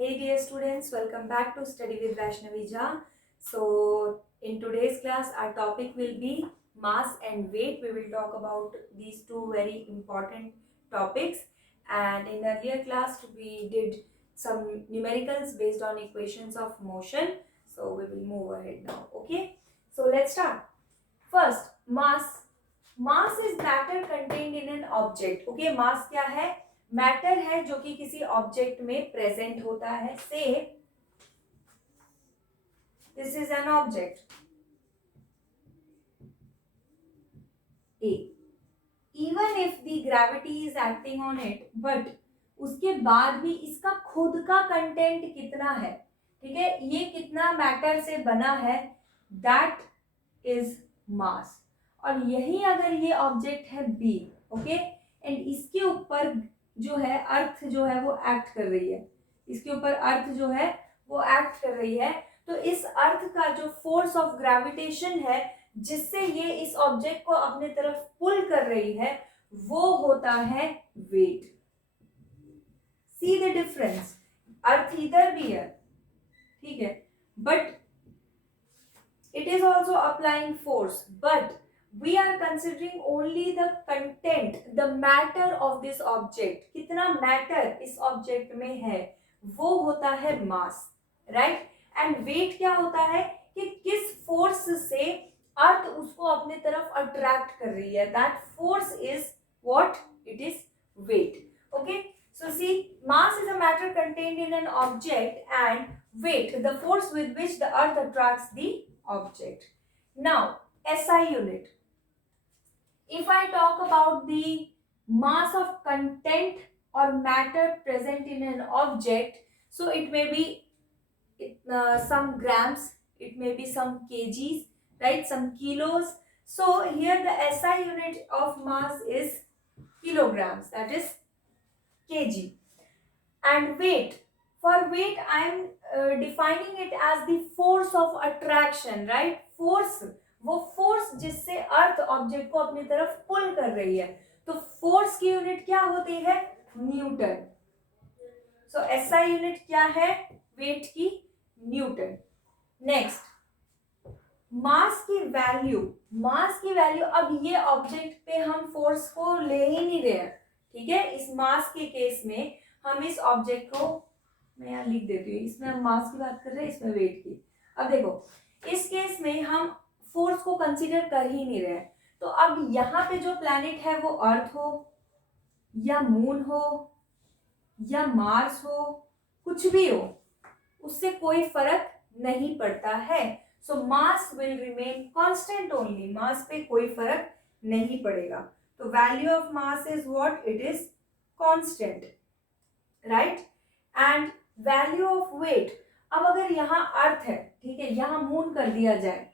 Hey dear students, welcome back to Study with Vaishnavi Jha. So in today's class our topic will be mass and weight. We will talk about these two very important topics, and in earlier class we did some numericals based on equations of motion. So we will move ahead now. Okay, so let's start. First, mass. Mass is matter contained in an object. Okay, mass क्या है? Matter है जो कि किसी object में present होता है. से this is an object A. Even if the gravity is acting on it, but उसके बाद भी इसका खुद का कंटेंट कितना है, ठीक है, ये कितना मैटर से बना है, दैट इज मास. और यही अगर ये ऑब्जेक्ट है बी, ओके, एंड इसके ऊपर जो है अर्थ जो है वो एक्ट कर रही है, इसके ऊपर अर्थ जो है वो एक्ट कर रही है, तो इस अर्थ का जो फोर्स ऑफ ग्रेविटेशन है जिससे ये इस ऑब्जेक्ट को अपने तरफ पुल कर रही है, वो होता है weight. See the difference. Earth इधर भी है, ठीक है, but it is also applying force, but we are considering only the content, the matter of this object. कितना matter इस object में है वो होता है mass, right? and weight क्या होता है कि किस force से अर्थ उसको अपने तरफ attract कर रही है, that force is what? it is weight. okay, so see, mass is a matter contained in an object, and weight the force with which the earth attracts the object. Now SI unit. If I talk about the mass of content or matter present in an object, so it may be some grams, it may be some kgs, right, some kilos. So here the SI unit of mass is kilograms, that is kg. And weight, for weight I am defining it as the force of attraction, right? force, वो force जिससे अर्थ object को अपनी तरफ पुल कर रही है, तो force की यूनिट क्या होती है? न्यूटन. सो एसआई यूनिट क्या है वेट की? न्यूटन. नेक्स्ट, मास की वैल्यू. मास की वैल्यू, अब ये ऑब्जेक्ट पे हम फोर्स को ले ही नहीं रहे हैं, ठीक है, इस मास के केस में हम इस ऑब्जेक्ट को, मैं यहाँ लिख देती हूँ, इसमें हम मास की बात कर रहे हैं, इसमें वेट की. अब देखो, इस केस में हम फोर्स को कंसीडर कर ही नहीं रहे हैं, तो अब यहाँ पे जो प्लैनेट है वो अर्थ हो या मून हो या मार्स हो, कुछ भी हो, उससे कोई फर्क नहीं पड़ता है. So mass will remain constant only. Mass पे कोई फर्क नहीं पड़ेगा. तो value of mass is what? It is constant, right. And value of weight, अब अगर यहाँ अर्थ है, ठीक है, यहाँ मून कर दिया जाए,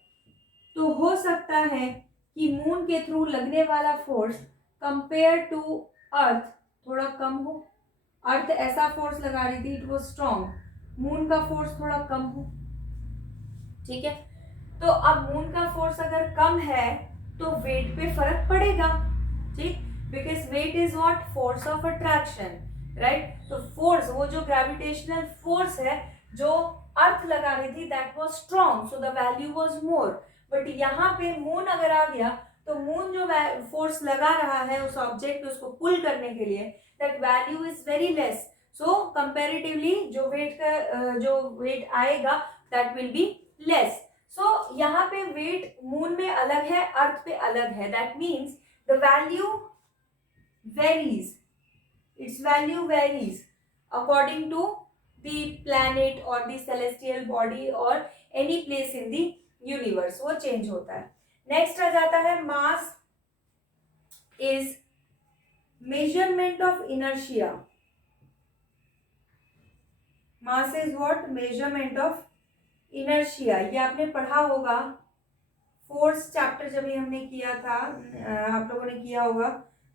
तो हो सकता है कि मून के थ्रू लगने वाला फोर्स कंपेयर टू अर्थ थोड़ा कम हो. अर्थ ऐसा फोर्स लगा रही थी, इट वाज स्ट्रॉन्ग, मून का फोर्स थोड़ा कम हो, ठीक है. तो अब मून का फोर्स अगर कम है तो वेट पे फर्क पड़ेगा, ठीक, because weight is what? Force of attraction, right. तो फोर्स, वो जो ग्रेविटेशनल फोर्स है जो अर्थ लगा रही थी, that was strong, so the value was more. But यहाँ पे मून अगर आ गया तो मून जो फोर्स लगा रहा है उस ऑब्जेक्ट उसको पुल करने के लिए, that value is very less. So comparatively जो वेट आएगा दैट विल बी लेस. सो यहाँ पे वेट मून में अलग है, अर्थ पे अलग है. That means the value varies, its value varies according to the planet or the celestial body or any place in the universe, वो चेंज होता है. नेक्स्ट आ जाता है mass is measurement of inertia. Mass is what? Measurement of inertia. ये आपने पढ़ा होगा fourth chapter जब भी हमने किया था, आप लोगों ने किया होगा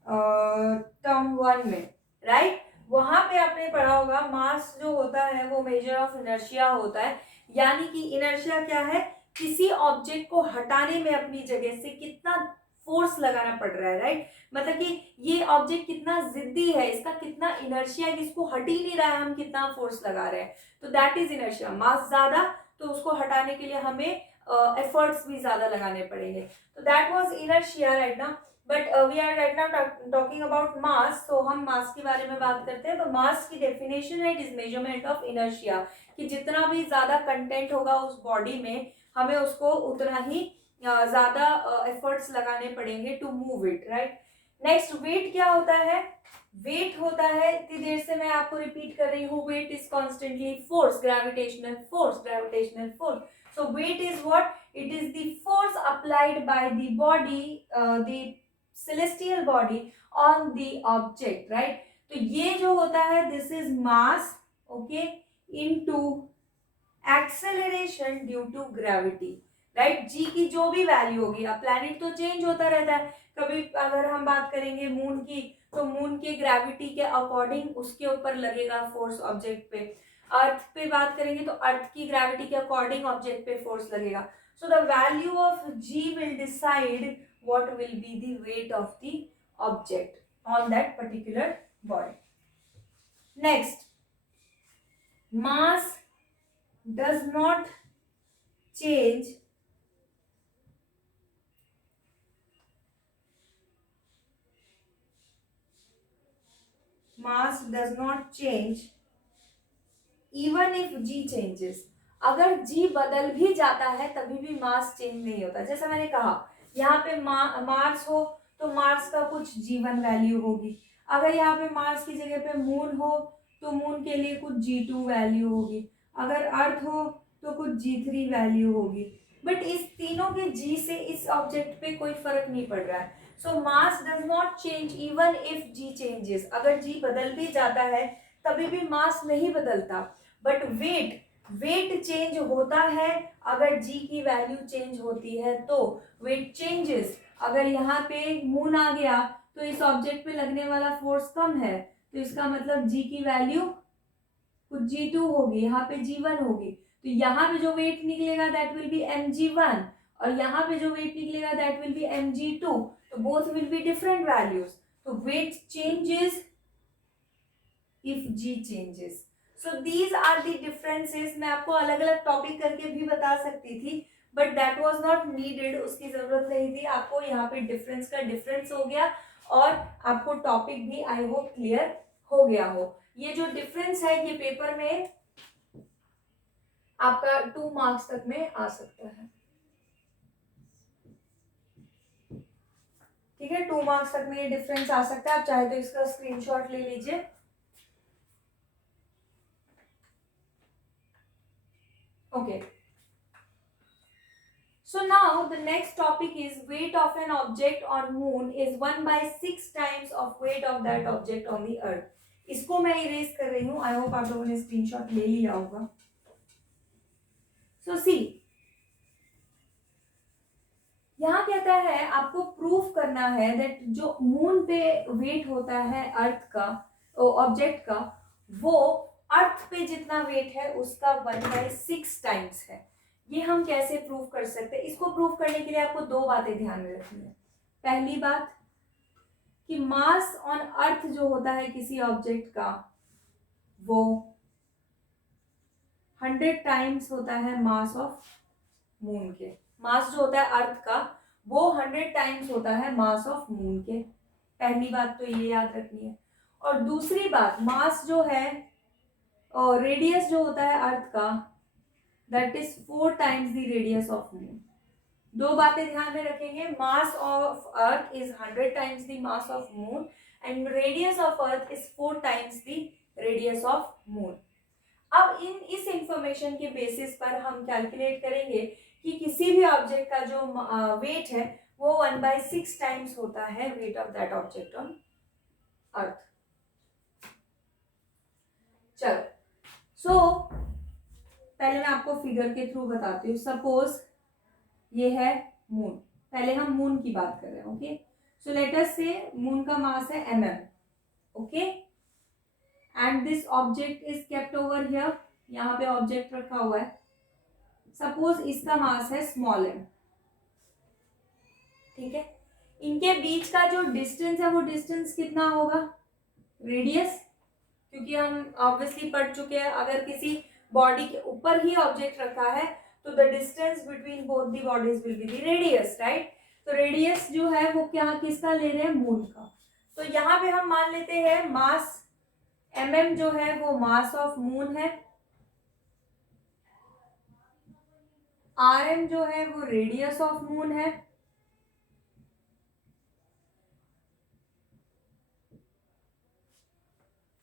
टर्म 1 में, राइट. वहां पे आपने पढ़ा होगा मास जो होता है वो मेजर ऑफ इनर्शिया होता है. यानी कि इनर्शिया क्या है? किसी ऑब्जेक्ट को हटाने में अपनी जगह से कितना फोर्स लगाना पड़ रहा है, राइट। मतलब कि ये ऑब्जेक्ट कितना जिद्दी है, इसका कितना इनर्शिया है कि इसको हट ही नहीं रहा है, हम कितना फोर्स लगा रहे हैं, तो दैट इज इनर्शिया। मास ज्यादा तो उसको हटाने के लिए हमें एफर्ट्स भी ज्यादा लगाने पड़ेंगे। तो दैट वाज इनर्शिया राइट ना। But we are right now talking about mass, तो हम मास के बारे में बात करते हैं। तो मास की डेफिनेशन है, it is measurement of inertia, कि जितना भी ज्यादा कंटेंट होगा उस बॉडी में, हमें उसको उतना ही ज्यादा एफर्ट्स लगाने पड़ेंगे to move it, right. Next weight क्या होता है? वेट होता है, इतनी देर से मैं आपको रिपीट कर रही हूँ, weight is constantly force, gravitational force, gravitational force. So weight is what? It is the force applied by the body, the celestial body on the object, right? तो ये जो होता है, this is mass, okay, into acceleration due to gravity, right? G की जो भी value होगी, अब प्लैनेट तो चेंज होता रहता है, कभी अगर हम बात करेंगे मून की, तो मून के ग्रेविटी के अकॉर्डिंग उसके ऊपर लगेगा फोर्स ऑब्जेक्ट पे। अर्थ पे बात करेंगे तो अर्थ की ग्रेविटी के अकॉर्डिंग ऑब्जेक्ट पे फोर्स लगेगा। So the value of G will decide what will be the weight of the object on that particular body. Next, mass does not change even if G changes। अगर G बदल भी जाता है तभी भी mass change नहीं होता। जैसा मैंने कहा, यहाँ पे मार्स हो तो मार्स का कुछ G1 वैल्यू होगी, अगर यहाँ पे मार्स की जगह पे मून हो तो मून के लिए कुछ G2 वैल्यू होगी, अगर अर्थ हो तो कुछ G3 वैल्यू होगी। बट इस तीनों के G से इस ऑब्जेक्ट पे कोई फर्क नहीं पड़ रहा है। So mass does not change even if G changes. अगर G बदल भी जाता है तभी भी मास नहीं बदलता। बट वेट चेंज होता है अगर G की वैल्यू चेंज होती है तो वेट चेंजेस। अगर यहाँ पे मून आ गया तो इस ऑब्जेक्ट पे लगने वाला फोर्स कम है, तो इसका मतलब G की वैल्यू कुछ G2 होगी, यहाँ पे G1 होगी, तो यहाँ पे जो वेट निकलेगा दैट विल बी mg1, और यहाँ पे जो वेट निकलेगा दैट विल बी mg2, तो both will be different values. तो weight changes if G changes। So these are the differences। मैं आपको अलग अलग टॉपिक करके भी बता सकती थी, but that was not needed, उसकी जरूरत नहीं थी। आपको यहाँ पे डिफरेंस का डिफरेंस हो गया और आपको टॉपिक भी आई होप क्लियर हो गया हो। ये जो डिफरेंस है ये पेपर में आपका 2 मार्क्स तक में आ सकता है, ठीक है। 2 मार्क्स तक में ये डिफरेंस आ सकता है। आप चाहे तो इसका स्क्रीनशॉट ले लीजिए। Okay. So now the next topic is weight of an object on moon is 1/6 times of weight of that object on the earth। इसको मैं इरेज कर रही हूँ, आई होप आप लोगों ने स्क्रीनशॉट ले लिया होगा। So see, यहाँ कहता है आपको प्रूफ करना है दैट जो मून पे वेट होता है अर्थ का ऑब्जेक्ट का, वो अर्थ पे जितना वेट है उसका 1/6 टाइम्स है। ये हम कैसे प्रूव कर सकते हैं? इसको प्रूव करने के लिए आपको 2 बातें ध्यान में रखनी है। पहली बात कि मास ऑन अर्थ जो होता है किसी ऑब्जेक्ट का, वो 100 टाइम्स होता है मास ऑफ मून के। मास जो होता है अर्थ का वो 100 टाइम्स होता है मास ऑफ मून के। पहली बात तो ये याद रखनी है। और दूसरी बात, मास जो है और रेडियस जो होता है अर्थ का, that is 4 times the radius of moon. 2 बातें ध्यान में रखेंगे, mass of earth is 100 times the mass of moon and radius of earth is 4 times the radius of moon. अब इस इंफॉर्मेशन के बेसिस पर हम कैलकुलेट करेंगे कि किसी भी ऑब्जेक्ट का जो वेट है वो 1/6 टाइम्स होता है weight of that object on earth. चलो, सो पहले मैं आपको फिगर के थ्रू बताती हूँ। सपोज ये है मून, पहले हम मून की बात कर रहे हैं, ओके। सो लेट अस से मून का मास है mm, okay, and this object is kept over here. यहाँ पे ऑब्जेक्ट रखा हुआ है, सपोज इसका मास है स्मॉल m, ठीक है। इनके बीच का जो डिस्टेंस है वो डिस्टेंस कितना होगा, रेडियस, क्योंकि हम ऑब्वियसली पढ़ चुके हैं अगर किसी बॉडी के ऊपर ही ऑब्जेक्ट रखा है तो the distance between both the bodies will be the radius, right. तो रेडियस जो है वो क्या किसका ले रहे हैं, मून का। तो यहाँ पे हम मान लेते हैं मास mm जो है वो मास ऑफ मून है, rm जो है वो रेडियस ऑफ मून है,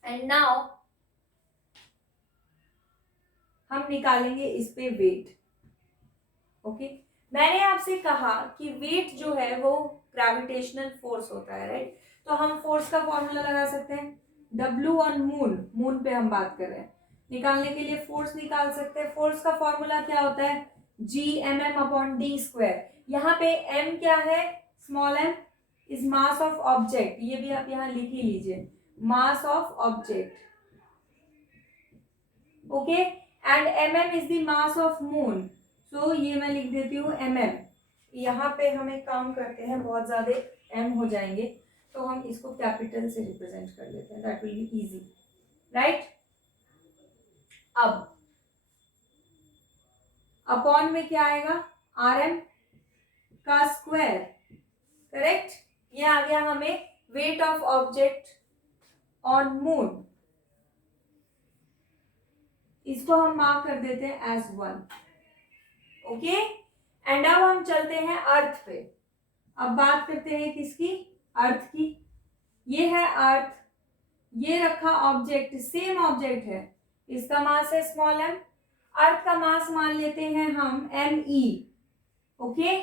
एंड नाउ हम निकालेंगे इस पे वेट। ओके, मैंने आपसे कहा कि वेट जो है वो ग्रेविटेशनल फोर्स होता है, राइट। तो हम फोर्स का फॉर्मूला लगा सकते हैं, W ऑन मून, मून पे हम बात कर रहे हैं, निकालने के लिए फोर्स निकाल सकते हैं। फोर्स का फॉर्मूला क्या होता है, Gmm अपॉन डी स्क्वायर। यहाँ पे m क्या है, small m is mass of object, ये भी आप यहाँ लिख ही लीजिए, mass of object, okay, and mm is the mass of moon, so ये मैं लिख देती हूँ mm। यहाँ पे हम एक काम करते हैं, बहुत ज्यादा m हो जाएंगे तो हम इसको कैपिटल से रिप्रेजेंट कर लेते हैं, that will be easy, right. अब अपॉन में क्या आएगा, rm का स्क्वायर, करेक्ट। ये आ गया हमें weight of object on moon, इसको हम मार्क कर देते हैं एज 1, ओके। एंड अब हम चलते हैं अर्थ पे। अब बात करते हैं किसकी, अर्थ की। ये है अर्थ, ये रखा ऑब्जेक्ट, सेम ऑब्जेक्ट है, इसका मास है स्मॉल m, अर्थ का मास मान लेते हैं हम me, ओके।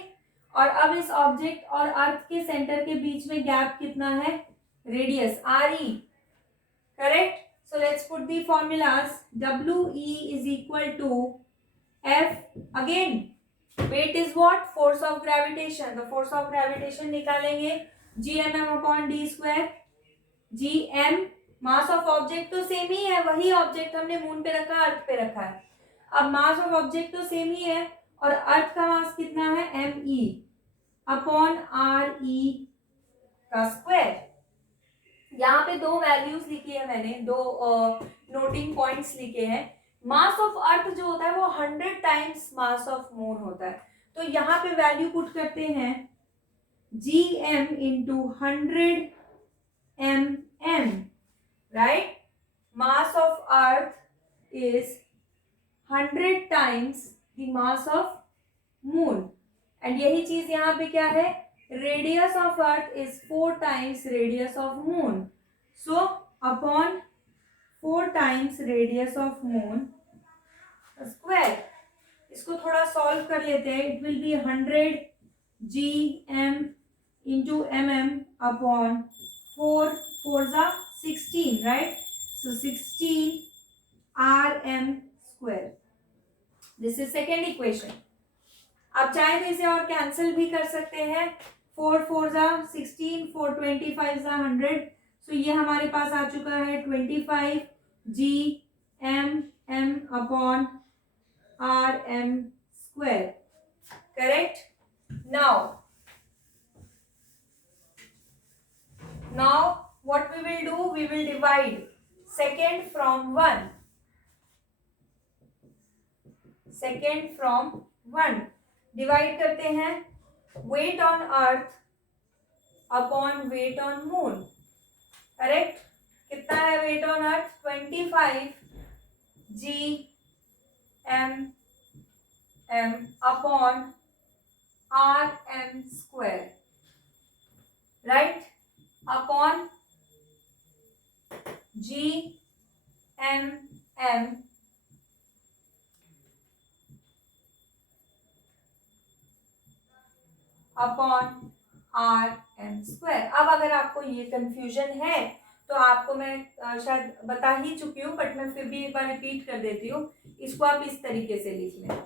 और अब इस ऑब्जेक्ट और अर्थ के सेंटर के बीच में गैप कितना है, radius re, correct. So let's put the formulas, We is equal to F, again weight is what, force of gravitation, the force of gravitation निकालेंगे Gmm upon D square, Gm mass of object तो same ही है, वही object हमने moon पे रखा, अर्थ पे रखा है। अब मास ऑफ ऑब्जेक्ट तो सेम ही है और अर्थ का मास कितना है, me अपॉन re का स्क्वायर। यहाँ पे दो वैल्यूज लिखी है मैंने, दो नोटिंग पॉइंट्स लिखे हैं। मास ऑफ अर्थ जो होता है वो 100 टाइम्स मास ऑफ मून होता है, तो यहाँ पे वैल्यू पुट करते हैं Gm into 100 mm, right. Mass of earth is 100 times the mass of moon, and यही चीज यहाँ पे क्या है, radius of earth is 4 times radius of moon, so upon 4 times radius of moon square। इसको थोड़ा सॉल्व कर लेते हैं, it will be 100 Gm into mm upon 4 4 16, right, so 16 rm square, this is second equation। आप चाहे तो इसे और कैंसिल भी कर सकते हैं, 4 4 16, 4 25 100, सो ये हमारे पास आ चुका है 25 Gm upon rm square, correct. Now what we will do, we will divide second from 1, second from 1 divide करते हैं weight on earth upon weight on moon, correct. कितना है weight on earth, 25 Gm upon rm square, right, upon Gm upon rm square. अब अगर आपको ये confusion है तो आपको मैं शायद बता ही चुकी हूँ, बट मैं फिर भी एक बार रिपीट कर देती हूँ, इसको आप इस तरीके से लिख लें,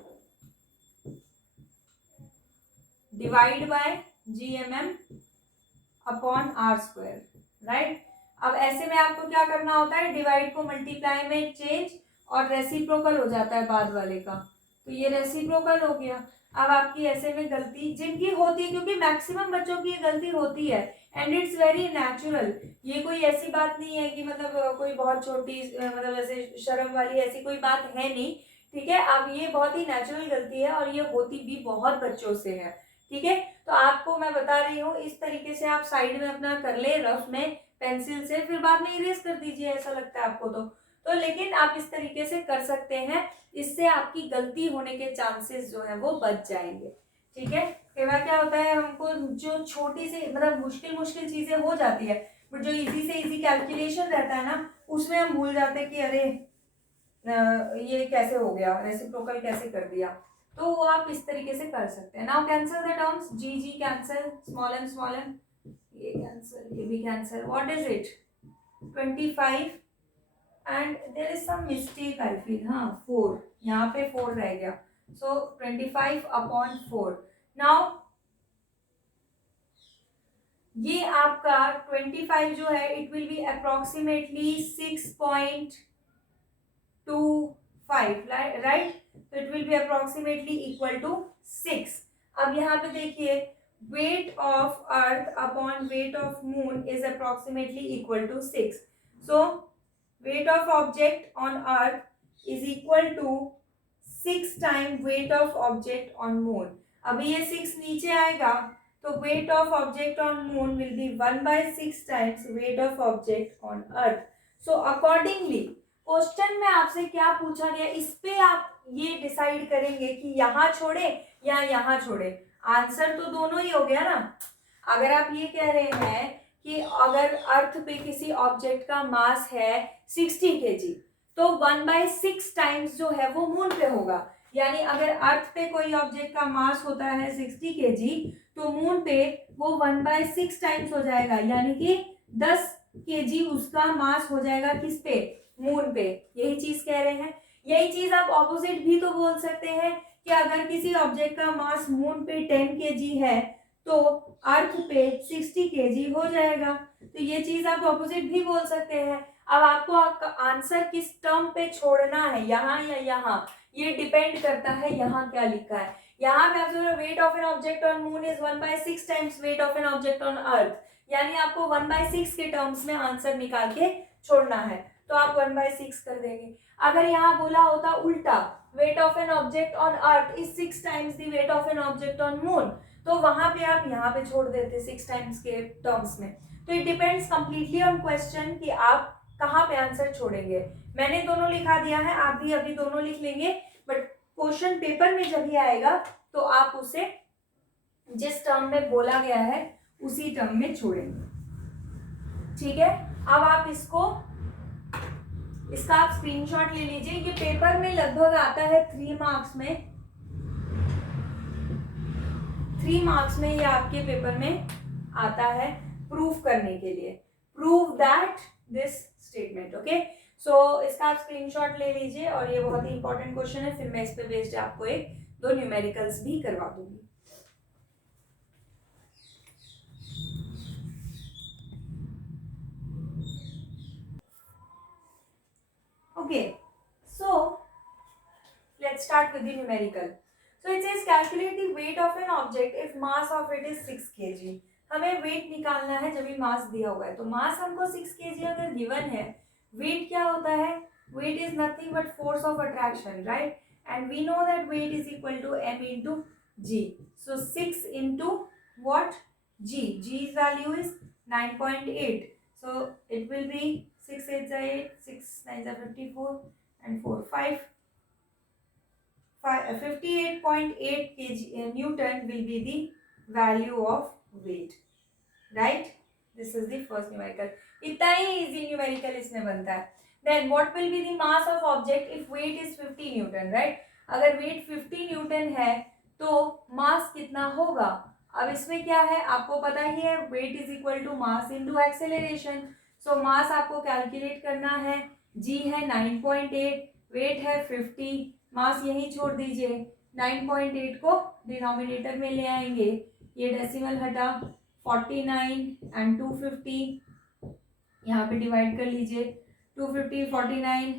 divide by Gmm upon r square, right. अब ऐसे में आपको क्या करना होता है, डिवाइड को मल्टीप्लाई में चेंज और रेसिप्रोकल हो जाता है बाद वाले का, तो ये रेसिप्रोकल हो गया। अब आपकी ऐसे में गलती जिनकी होती है, क्योंकि मैक्सिमम बच्चों की ये गलती होती है एंड इट्स वेरी नेचुरल। ये कोई ऐसी बात नहीं है कि मतलब कोई बहुत छोटी मतलब ऐसे शर्म वाली ऐसी कोई बात है नहीं, ठीक है। अब ये बहुत ही नेचुरल गलती है और ये होती भी बहुत बच्चों से है, ठीक है। तो आपको मैं बता रही हूँ इस तरीके से आप साइड में अपना कर ले रफ में पेंसिल से, फिर बाद में इरेज कर दीजिए ऐसा लगता है आपको तो लेकिन आप इस तरीके से कर सकते हैं, इससे आपकी गलती होने के चांसेस जो है वो बच जाएंगे, ठीक है। कई बार क्या होता है हमको जो छोटी सी मतलब मुश्किल मुश्किल चीजें हो जाती है, बट जो इजी से इजी कैलकुलेशन रहता है ना उसमें हम भूल जाते हैं कि अरे ये कैसे हो गया, रेसिप्रोकल कैसे कर दिया। तो वो आप इस तरीके से कर सकते हैं। Now cancel the terms, G G cancel, small M, ये कैंसिल, ये भी cancel. What is it 25 and there is some mistake I feel, हाँ 4, यहाँ पे 4 रह गया, सो 25/4। नाउ ये आपका 25 जो है it will be approximately 6.25, right. तो it will be approximately equal to 6। अब यहाँ पे देखिए weight of earth upon weight of moon is approximately equal to 6। So weight of object on earth is equal to 6 times weight of object on moon। अभी ये 6 नीचे आएगा तो weight of object on moon will be 1/6 times weight of object on earth। so accordingly question में आपसे क्या पूछा गया इस पे आप ये डिसाइड करेंगे कि यहाँ छोड़े या यहाँ छोड़े। आंसर तो दोनों ही हो गया ना। अगर आप ये कह रहे हैं कि अगर अर्थ पे किसी ऑब्जेक्ट का मास है 60 kg तो 1/6 टाइम्स जो है वो मून पे होगा, यानी अगर अर्थ पे कोई ऑब्जेक्ट का मास होता है 60 kg तो मून पे वो 1/6 टाइम्स हो जाएगा, यानी कि 10 kg उसका मास हो जाएगा किस पे, मून पे। यही चीज कह रहे हैं। यही चीज आप ऑपोजिट भी तो बोल सकते हैं कि अगर किसी ऑब्जेक्ट का मास मून पे 10 kg है तो अर्थ पे 60 kg हो जाएगा। तो ये चीज आप ऑपोजिट भी बोल सकते हैं। अब आपको आपका आंसर किस टर्म पे छोड़ना है, यहाँ या यहाँ, ये डिपेंड करता है यहाँ क्या लिखा है। यहाँ पे आपसे weight of an object on moon is 1/6 times weight of an object on earth, यानी आपको 1/6 के टर्म्स में आंसर निकाल के छोड़ना है, तो आप 1/6 कर देंगे। अगर यहाँ बोला होता उल्टा, weight of an object on earth is 6 times the weight of an object on moon, तो वहां पे आप यहाँ पे छोड़ देते 6 टाइम्स के टर्म्स में। तो it depends completely on question कि आप कहाँ पे आंसर छोड़ेंगे। मैंने दोनों लिखा दिया है, आप भी अभी दोनों लिख लेंगे, बट क्वेश्चन पेपर में जब ये आएगा तो आप उसे जिस टर्म में बोला गया है उसी टर्म में छोड़ेंगे, ठीक है। अब आप इसका आप स्क्रीनशॉट ले लीजिए। ये पेपर में लगभग आता है 3 मार्क्स में, 3 मार्क्स में ये आपके पेपर में आता है प्रूफ करने के लिए, prove that this statement, okay. So इसका आप स्क्रीनशॉट ले लीजिए और ये बहुत ही इंपॉर्टेंट क्वेश्चन है, फिर मैं इस पे बेस्ड आपको 1-2 न्यूमेरिकल्स भी करवा दूंगी। Okay, so let's start with the numerical. So it says calculate the weight of an object if mass of it is 6 kg। हमें weight निकालना है जब भी मास दिया हुआ है, तो मास हमको 6 kg अगर गिवन है, weight क्या होता है, weight is nothing but force of attraction, right? And we know that weight is equal to m into g. So 6 into what? G. G's value is 9.8. So it will be 6 8 are 8, 6 9 are 54 and 4 5 58.8 kg Newton will be the value of weight, right? This is the first numerical. इतना ही easy numerical इसमें बनता है। Then what will be the mass of object if weight is 50 Newton, right? अगर weight 50 Newton है तो mass कितना होगा? अब इसमें क्या है आपको पता ही है, weight is equal to mass into acceleration। So mass आपको कैलकुलेट करना है, g है 9.8, weight है 50, मास यहीं छोड़ दीजिए, 9.8 को डिनोमिनेटर में ले आएंगे, ये डेसिमल हटा 49 एंड 250 यहाँ पे डिवाइड कर लीजिए, 250 49,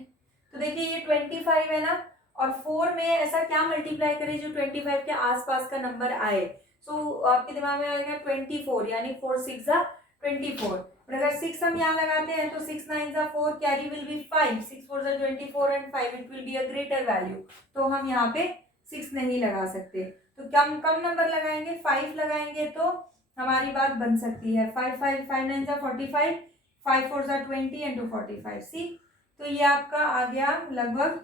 तो देखिए ये 25 है ना, और 4 में ऐसा क्या मल्टीप्लाई करें जो 25 के आसपास का नंबर आए। सो आपके दिमाग में आएगा 24, यानी 4 6 जा 24। और अगर 6 हम यहाँ लगाते हैं तो 6 9 जा 4, कैरी विल बी 5, 6 4 जा 24 and 5 it will be a greater value. तो हम यहाँ पे 6 नहीं लगा सकते, तो कम कम नंबर लगाएंगे, 5 लगाएंगे तो हमारी बात बन सकती है। 5 5 5 9 जा 45, 5 4 जा 20 एंड 2 45। सी, तो ये आपका आ गया लगभग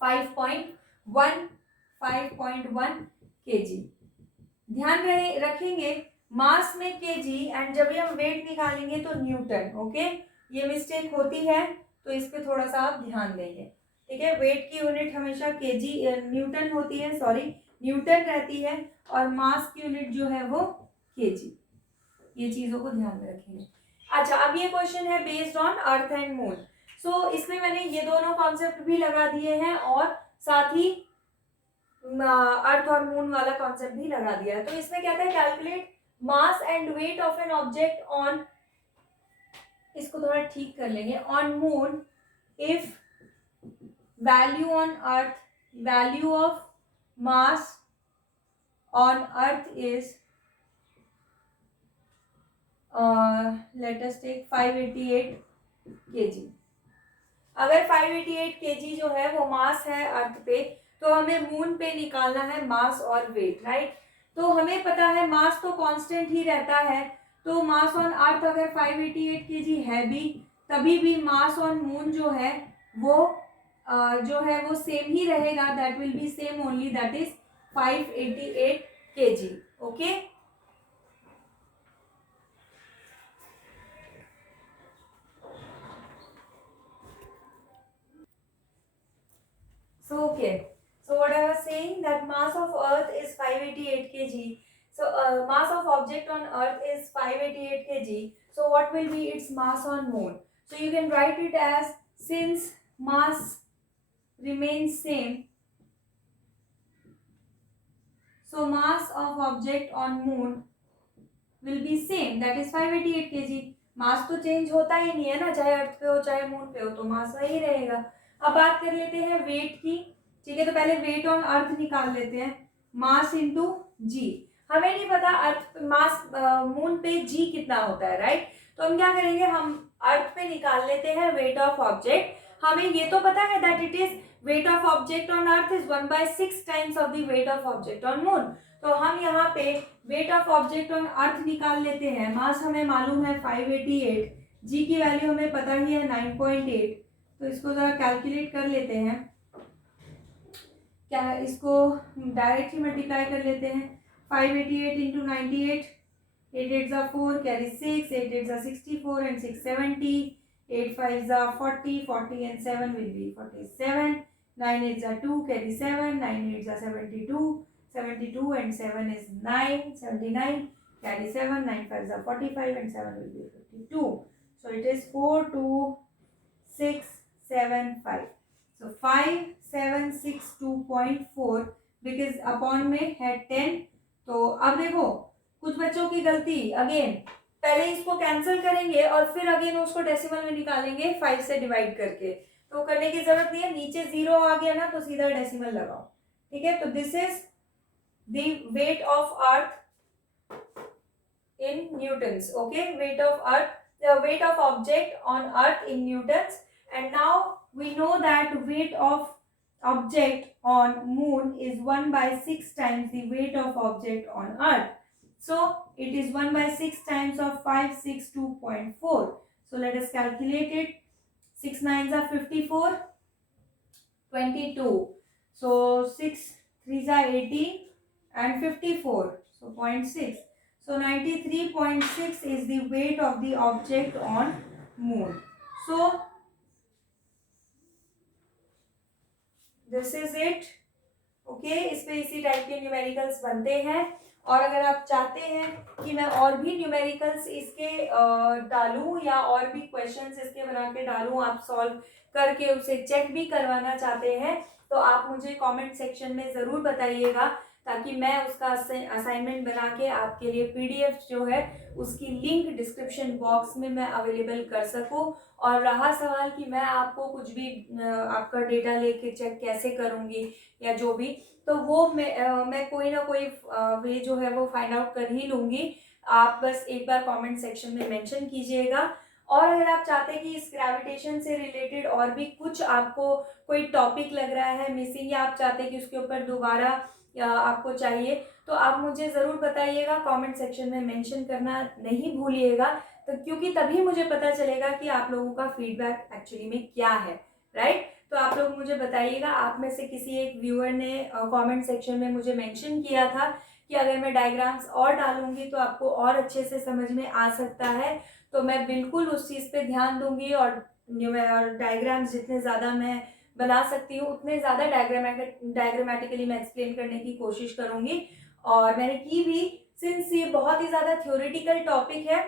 5.1 kg। ध्यान रखेंगे मास में kg एंड जब भी हम वेट निकालेंगे तो न्यूटन। ओके, ये मिस्टेक होती है तो इस पे थोड़ा सा आप ध्यान देंगे। ठीक है, वेट की यूनिट हमेशा kg न्यूटन होती है, सॉरी न्यूटन रहती है, और मास की यूनिट जो है वो kg। ये चीजों को ध्यान में रखेंगे। अच्छा, अब ये क्वेश्चन है based on earth and moon. So इसमें मैंने ये दोनों कॉन्सेप्ट भी लगा दिए हैं और साथ ही अर्थ और मून वाला कॉन्सेप्ट भी लगा दिया है। तो इसमें क्या था, calculate mass and weight of an object on, इसको थोड़ा ठीक कर लेंगे, on moon if value on earth, value of mass on earth is let us take 588 kg। अगर 588 kg जो है वो मास है अर्थ पे, तो हमें मून पे निकालना है मास और वेट, राइट। तो हमें पता है मास तो कांस्टेंट ही रहता है, तो मास ऑन अर्थ अगर 588 kg है भी, तभी भी मास ऑन मून जो है वो सेम ही रहेगा, that will be same only, that is 588 kg। Okay, so okay, so what I was saying, that mass of earth is 588 kg, so mass of object on earth is 588 kg, so what will be its mass on moon? So you can write it as, since mass remains same, so mass of object on moon will be same, that is 588 kg। मास तो change होता ही नहीं है ना, चाहे अर्थ पे हो चाहे moon पे हो, तो मास वही रहेगा। अब बात कर लेते हैं वेट की। ठीक है, तो पहले वेट ऑन अर्थ निकाल लेते हैं, मास इंटू जी। हमें नहीं पता अर्थ मास मून पे जी कितना होता है, राइट। तो हम क्या करेंगे, हम अर्थ पे निकाल लेते हैं वेट ऑफ ऑब्जेक्ट। हमें ये तो पता है that it is weight of object on earth is 1/6 times of the weight of object on moon. तो हम यहाँ पे weight of object on earth निकाल लेते हैं। मास हमें मालूम है 588, जी की वैल्यू हमें पता ही है 9.8, तो इसको जरा कैलकुलेट कर लेते हैं। क्या इसको डायरेक्ट ही मल्टीप्लाई कर लेते हैं, 588 इंटू 98, 8 8 जा 4, कैरी 6, 8 8 जा 64 एंड 6 70, 8 5 जा 40, 40 एंड 7 विल बी 47, 9 8 जा 2, कैरी 7, 9 8 जा 72, 72 and 7 is 9, 79, carry 7, 9 5 are 45 and 7 will be 52. So it is 4 2 6 7 5. So 5 7 6 2.4 because upon में है 10। तो अब देखो कुछ बच्चों की गलती, अगेन पहले इसको कैंसिल करेंगे और फिर अगेन उसको डेसिमल में निकालेंगे 5 से डिवाइड करके, तो करने की जरूरत नहीं है। नीचे 0 आ गया ना तो सीधा डेसिमल लगाओ। ठीक है, तो this is the weight of earth in newtons। okay, weight of earth, the weight of object on earth in newtons, and now we know that weight of object on moon is 1/6 times the weight of object on earth, so it is 1/6 times of 562.4। so let us calculate it, 6 9s are 54, 22, so 6 3s are 18 and 54, so 0.6, so 93.6 is the weight of the object on moon। so this is it। okay, इस पे इसी type के numericals बनते हैं, और अगर आप चाहते हैं कि मैं और भी न्यूमेरिकल्स इसके डालूं या और भी क्वेश्चंस इसके बना के डालूं, आप सॉल्व करके उसे चेक भी करवाना चाहते हैं, तो आप मुझे कमेंट सेक्शन में ज़रूर बताइएगा, ताकि मैं उसका असाइनमेंट बना के आपके लिए PDF जो है उसकी लिंक डिस्क्रिप्शन बॉक्स में मैं अवेलेबल कर सकूं। और रहा सवाल कि मैं आपको कुछ भी आपका डेटा लेके चेक कैसे करूंगी या जो भी, तो वो मैं कोई ना कोई वे जो है वो फाइंड आउट कर ही लूँगी। आप बस एक बार कमेंट सेक्शन में मेंशन कीजिएगा। और अगर आप चाहते हैं कि इस ग्रेविटेशन से रिलेटेड और भी कुछ आपको कोई टॉपिक लग रहा है मिसिंग, या आप चाहते हैं कि उसके ऊपर दोबारा आपको चाहिए, तो आप मुझे ज़रूर बताइएगा, कमेंट सेक्शन में मेंशन करना नहीं भूलिएगा। तो क्योंकि तभी मुझे पता चलेगा कि आप लोगों का फीडबैक एक्चुअली में क्या है, राइट। तो आप लोग मुझे बताइएगा। आप में से किसी एक व्यूअर ने कमेंट सेक्शन में मुझे मेंशन किया था कि अगर मैं डायग्राम्स और डालूंगी तो आपको और अच्छे से समझ में आ सकता है, तो मैं बिल्कुल उस चीज़ पे ध्यान दूंगी। और डायग्राम्स जितने ज़्यादा मैं बना सकती हूँ उतने ज़्यादा डायग्रामेटिकली मैं एक्सप्लेन करने की कोशिश करूँगी। और मैंने की भी, सिंस ये बहुत ही ज़्यादा थ्योरेटिकल टॉपिक है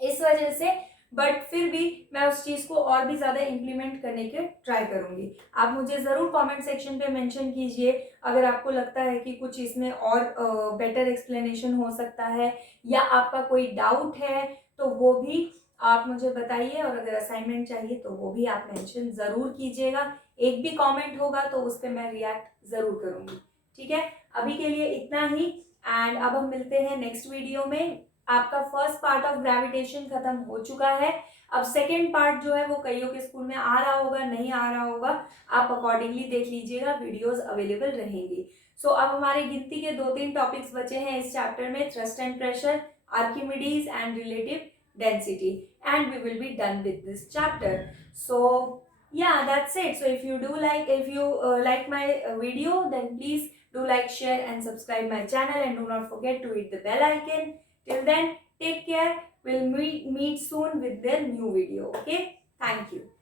इस वजह से, बट फिर भी मैं उस चीज़ को और भी ज़्यादा इम्प्लीमेंट करने के ट्राई करूँगी। आप मुझे ज़रूर कमेंट सेक्शन पे मेंशन कीजिए अगर आपको लगता है कि कुछ इसमें और बेटर एक्सप्लेनेशन हो सकता है, या आपका कोई डाउट है तो वो भी आप मुझे बताइए। और अगर असाइनमेंट चाहिए तो वो भी आप मेंशन ज़रूर कीजिएगा। एक भी कमेंट होगा तो उस पर मैं रिएक्ट ज़रूर करूँगी, ठीक है। अभी के लिए इतना ही, एंड अब हम मिलते हैं नेक्स्ट वीडियो में। आपका फर्स्ट पार्ट ऑफ ग्रेविटेशन खत्म हो चुका है। अब सेकेंड पार्ट जो है वो कईयों के स्कूल में आ रहा होगा, नहीं आ रहा होगा, आप अकॉर्डिंगली देख लीजिएगा, वीडियोस अवेलेबल रहेंगी। सो अब हमारे गिनती के 2-3 टॉपिक्स बचे हैं इस चैप्टर में, thrust and pressure, Archimedes and relative density, and we will be done with this chapter. So yeah, that's it. So if you like my video, then please do like, share and subscribe my channel, and do not forget to hit the bell icon. Till then, take care. We'll meet soon with their new video. Okay? Thank you.